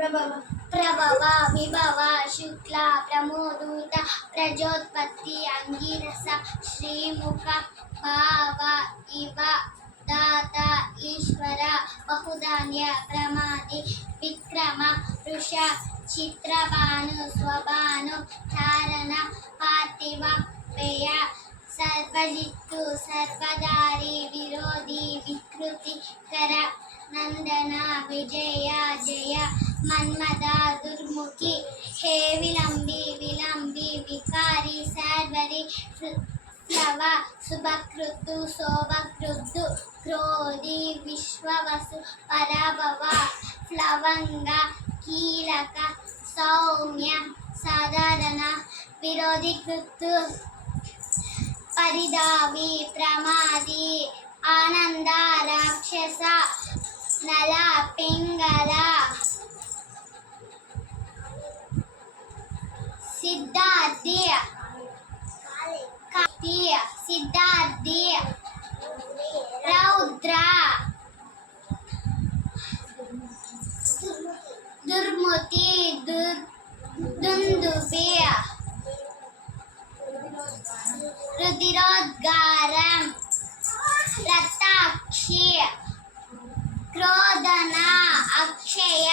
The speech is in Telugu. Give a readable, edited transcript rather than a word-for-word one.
ప్రభవ విభవ శుక్ల ప్రమోదూత ప్రజోత్పత్తి అంగిరస శ్రీముఖ భావ ఇవ దాత ఈశ్వర బహుధాన్య ప్రమాది విక్రమ వృష చిత్రభాను స్వభాను ధారణ పార్థివ వ్యయ సర్వజిత్తు సర్వదారి విరోధి వికృతి కర నందన విజయ జయ మన్మద దుర్ముఖి హే విలంబి విలంబి వికారి సర్వరి ప్లవ శుభకృతు శోభకృతు క్రోధి విశ్వవసు పరభవ ప్లవంగ కీలక సౌమ్య సాధారణ విరోధి కృతు పరిదావి ప్రమాది ఆనంద రాక్షస నల పింగళ సిద్ధార్థి సిద్ధార్థి రౌద్ర దుర్ముతి దుందుబి రుధిరోద్గారం రక్తాక్షి క్రోధన అక్షయ